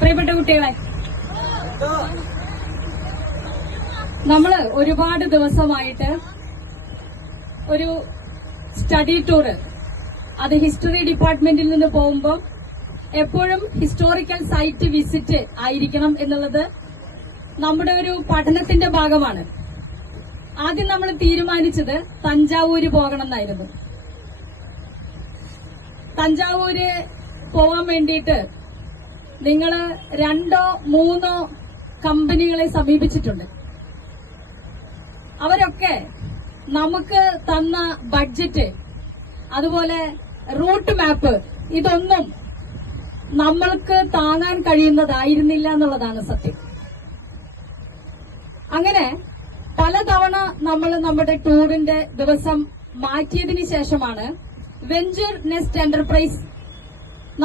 പ്രിയപ്പെട്ട കുട്ടികളെ, നമ്മള് ഒരുപാട് ദിവസമായിട്ട് ഒരു സ്റ്റഡി ടൂറ്, അത് ഹിസ്റ്ററി ഡിപ്പാർട്ട്മെന്റിൽ നിന്ന് പോകുമ്പോൾ എപ്പോഴും ഹിസ്റ്റോറിക്കൽ സൈറ്റ് വിസിറ്റ് ആയിരിക്കണം എന്നുള്ളത് നമ്മുടെ ഒരു പഠനത്തിന്റെ ഭാഗമാണ്. ആദ്യം നമ്മൾ തീരുമാനിച്ചത് തഞ്ചാവൂര് പോകണം എന്നായിരുന്നു. തഞ്ചാവൂര് പോവാൻ വേണ്ടിയിട്ട് നിങ്ങൾ 2-3 കമ്പനികളെ സമീപിച്ചിട്ടുണ്ട്. അവരൊക്കെ നമുക്ക് തന്ന ബഡ്ജറ്റ്, അതുപോലെ റൂട്ട് മാപ്പ്, ഇതൊന്നും നമ്മൾക്ക് താങ്ങാൻ കഴിയുന്നതായിരുന്നില്ല എന്നുള്ളതാണ് സത്യം. അങ്ങനെ പലതവണ നമ്മൾ നമ്മുടെ ടൂറിന്റെ ദിവസം മാറ്റിയതിനു ശേഷമാണ് വെഞ്ചർ നെസ്റ്റ് എന്റർപ്രൈസ്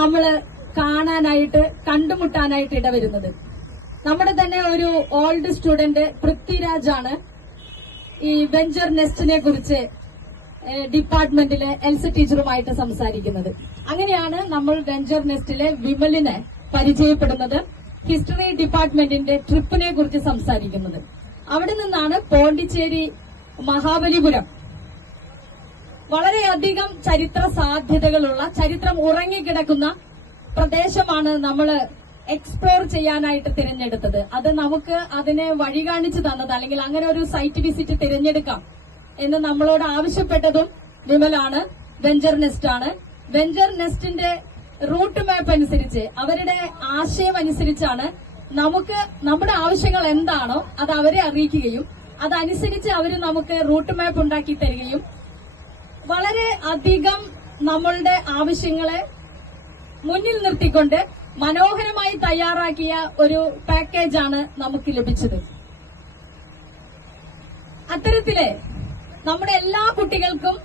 നമ്മൾ കാണാനായിട്ട്, കണ്ടുമുട്ടാനായിട്ട് ഇടവരുന്നത്. നമ്മുടെ തന്നെ ഒരു ഓൾഡ് സ്റ്റുഡന്റ് പൃഥ്വിരാജാണ് ഈ വെഞ്ചർ നെസ്റ്റിനെ കുറിച്ച് ഡിപ്പാർട്ട്മെന്റിലെ എൽസ ടീച്ചറുമായിട്ട് സംസാരിക്കുന്നത്. അങ്ങനെയാണ് നമ്മൾ വെഞ്ചർ നെസ്റ്റിലെ വിമലിനെ പരിചയപ്പെടുന്നത്, ഹിസ്റ്ററി ഡിപ്പാർട്ട്മെന്റിന്റെ ട്രിപ്പിനെ കുറിച്ച് സംസാരിക്കുന്നത്. അവിടെ നിന്നാണ് പോണ്ടിച്ചേരി മഹാബലിപുരം, വളരെയധികം ചരിത്ര സാധ്യതകളുള്ള, ചരിത്രം ഉറങ്ങിക്കിടക്കുന്ന പ്രദേശമാണ് നമ്മൾ എക്സ്പ്ലോർ ചെയ്യാനായിട്ട് തിരഞ്ഞെടുത്തത്. അത് നമുക്ക് അതിനെ വഴി കാണിച്ചു തന്നത്, അല്ലെങ്കിൽ അങ്ങനെ ഒരു സൈറ്റ് വിസിറ്റ് തിരഞ്ഞെടുക്കാം എന്ന് നമ്മളോട് ആവശ്യപ്പെട്ടതും വിമലാണ്, വെഞ്ചർ നെസ്റ്റ് ആണ്. വെഞ്ചർ നെസ്റ്റിന്റെ റൂട്ട് മാപ്പ് അനുസരിച്ച്, അവരുടെ ആശയം അനുസരിച്ചാണ് നമുക്ക് നമ്മുടെ ആവശ്യങ്ങൾ എന്താണോ അത് അവരെ അറിയിക്കുകയും അതനുസരിച്ച് അവർ നമുക്ക് റൂട്ട് മാപ്പ് ഉണ്ടാക്കി തരികയും വളരെ അധികം നമ്മളുടെ ആവശ്യങ്ങളെ മുന്നിൽ നിർത്തിക്കൊണ്ട് മനോഹരമായി തയ്യാറാക്കിയ ഒരു പാക്കേജാണ് നമുക്ക് ലഭിച്ചത്. അത്തരത്തില് നമ്മുടെ എല്ലാ കുട്ടികൾക്കും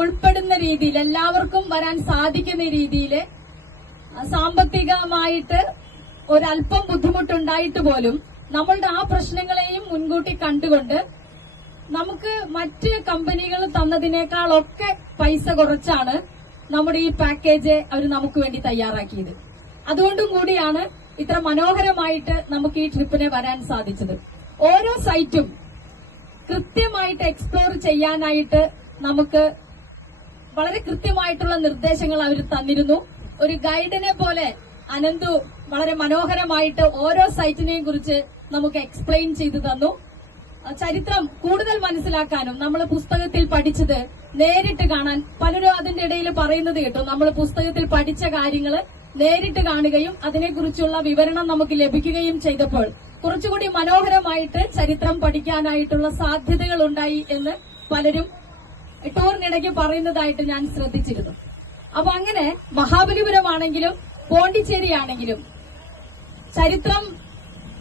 ഉൾപ്പെടുന്ന രീതിയിൽ, എല്ലാവർക്കും വരാൻ സാധിക്കുന്ന രീതിയിൽ, സാമ്പത്തികമായിട്ട് ഒരല്പം ബുദ്ധിമുട്ടുണ്ടായിട്ട് പോലും നമ്മളുടെ ആ പ്രശ്നങ്ങളെയും മുൻകൂട്ടി കണ്ടുകൊണ്ട് നമുക്ക് മറ്റ് കമ്പനികൾ തന്നതിനേക്കാളൊക്കെ പൈസ കുറച്ചാണ് നമ്മുടെ ഈ പാക്കേജ് അവർ നമുക്ക് വേണ്ടി തയ്യാറാക്കിയത്. അതുകൊണ്ടും കൂടിയാണ് ഇത്ര മനോഹരമായിട്ട് നമുക്ക് ഈ ട്രിപ്പിനെ വരാൻ സാധിച്ചത്. ഓരോ സൈറ്റും കൃത്യമായിട്ട് എക്സ്പ്ലോർ ചെയ്യാനായിട്ട് നമുക്ക് വളരെ കൃത്യമായിട്ടുള്ള നിർദ്ദേശങ്ങൾ അവർ തന്നിരുന്നു. ഒരു ഗൈഡിനെ പോലെ അനന്തു വളരെ മനോഹരമായിട്ട് ഓരോ സൈറ്റിനെയും കുറിച്ച് നമുക്ക് എക്സ്പ്ലെയിൻ ചെയ്തു തന്നു. ചരിത്രം കൂടുതൽ മനസ്സിലാക്കാനും, നമ്മൾ പുസ്തകത്തിൽ പഠിച്ചത് നേരിട്ട് കാണാൻ, പലരും അതിന്റെ ഇടയിൽ പറയുന്നത് കേട്ടു, നമ്മൾ പുസ്തകത്തിൽ പഠിച്ച കാര്യങ്ങൾ നേരിട്ട് കാണുകയും അതിനെക്കുറിച്ചുള്ള വിവരണം നമുക്ക് ലഭിക്കുകയും ചെയ്തപ്പോൾ കുറച്ചുകൂടി മനോഹരമായിട്ട് ചരിത്രം പഠിക്കാനായിട്ടുള്ള സാധ്യതകൾ ഉണ്ടായി എന്ന് പലരും ടൂറിനിടയ്ക്ക് പറയുന്നതായിട്ട് ഞാൻ ശ്രദ്ധിച്ചിരുന്നു. അപ്പൊ അങ്ങനെ മഹാബലിപുരമാണെങ്കിലും പോണ്ടിച്ചേരി ആണെങ്കിലും ചരിത്രം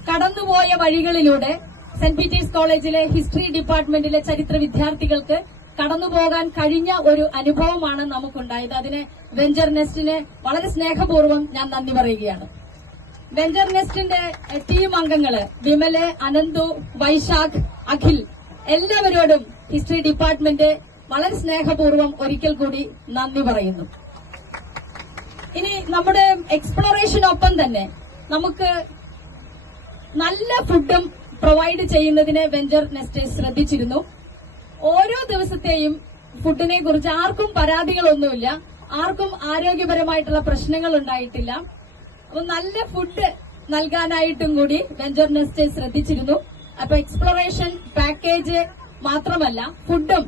കടന്നുപോയ വഴികളിലൂടെ സെന്റ് പീറ്റേഴ്സ് കോളേജിലെ ഹിസ്റ്ററി ഡിപ്പാർട്ട്മെന്റിലെ ചരിത്ര വിദ്യാർത്ഥികൾക്ക് കടന്നുപോകാൻ കഴിഞ്ഞ ഒരു അനുഭവമാണ് നമുക്കുണ്ടായത്. അതിന് വെഞ്ചർ നെസ്റ്റിന് വളരെ സ്നേഹപൂർവ്വം ഞാൻ നന്ദി പറയുകയാണ്. വെഞ്ചർ നെസ്റ്റിന്റെ ടീം അംഗങ്ങള് വിമല്, അനന്തു, വൈശാഖ്, അഖിൽ, എല്ലാവരോടും ഹിസ്റ്ററി ഡിപ്പാർട്ട്മെന്റ് വളരെ സ്നേഹപൂർവ്വം ഒരിക്കൽ കൂടി നന്ദി പറയുന്നു. ഇനി നമ്മുടെ എക്സ്പ്ലോറേഷനൊപ്പം തന്നെ നമുക്ക് നല്ല ഫുഡും പ്രൊവൈഡ് ചെയ്യുന്നതിന് വെഞ്ചർ നെസ്റ്റ് ശ്രദ്ധിച്ചിരുന്നു. ഓരോ ദിവസത്തെയും ഫുഡിനെ കുറിച്ച് ആർക്കും പരാതികളൊന്നുമില്ല, ആർക്കും ആരോഗ്യപരമായിട്ടുള്ള പ്രശ്നങ്ങൾ ഉണ്ടായിട്ടില്ല. അപ്പൊ നല്ല ഫുഡ് നൽകാനായിട്ടും കൂടി വെഞ്ചർ നെസ്റ്റ് ശ്രദ്ധിച്ചിരുന്നു. അപ്പൊ എക്സ്പ്ലോറേഷൻ പാക്കേജ് മാത്രമല്ല, ഫുഡും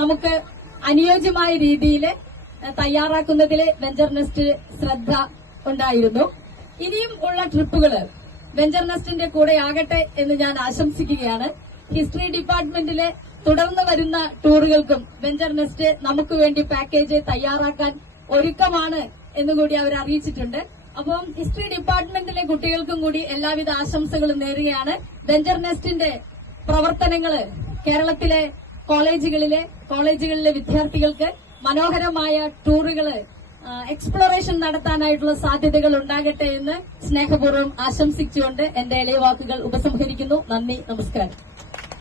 നമുക്ക് അനുയോജ്യമായ രീതിയിൽ തയ്യാറാക്കുന്നതിൽ വെഞ്ചർ നെസ്റ്റ് ശ്രദ്ധ ഉണ്ടായിരുന്നു. ഇനിയും ഉള്ള ട്രിപ്പുകള് വെഞ്ചർ നെസ്റ്റിന്റെ കൂടെ ആകട്ടെ എന്ന് ഞാൻ ആശംസിക്കുകയാണ്. ഹിസ്റ്ററി ഡിപ്പാർട്ട്മെന്റിലെ തുടർന്ന് വരുന്ന ടൂറുകൾക്കും വെഞ്ചർ നെസ്റ്റ് നമുക്ക് വേണ്ടി പാക്കേജ് തയ്യാറാക്കാൻ ഒരുക്കമാണ് എന്നുകൂടി അവർ അറിയിച്ചിട്ടുണ്ട്. അപ്പം ഹിസ്റ്ററി ഡിപ്പാർട്ട്മെന്റിലെ കുട്ടികൾക്കും കൂടി എല്ലാവിധ ആശംസകളും നേരുകയാണ്. വെഞ്ചർ നെസ്റ്റിന്റെ പ്രവർത്തനങ്ങള് കേരളത്തിലെ കോളേജുകളിലെ വിദ്യാർത്ഥികൾക്ക് മനോഹരമായ ടൂറുകള്, എക്സ്പ്ലോറേഷൻ നടത്താനായിട്ടുള്ള സാധ്യതകൾ ഉണ്ടാകട്ടെ എന്ന് സ്നേഹപൂർവ്വം ആശംസിച്ചുകൊണ്ട് എന്റെ എളിയ വാക്കുകൾ ഉപസംഹരിക്കുന്നു. നന്ദി, നമസ്കാരം.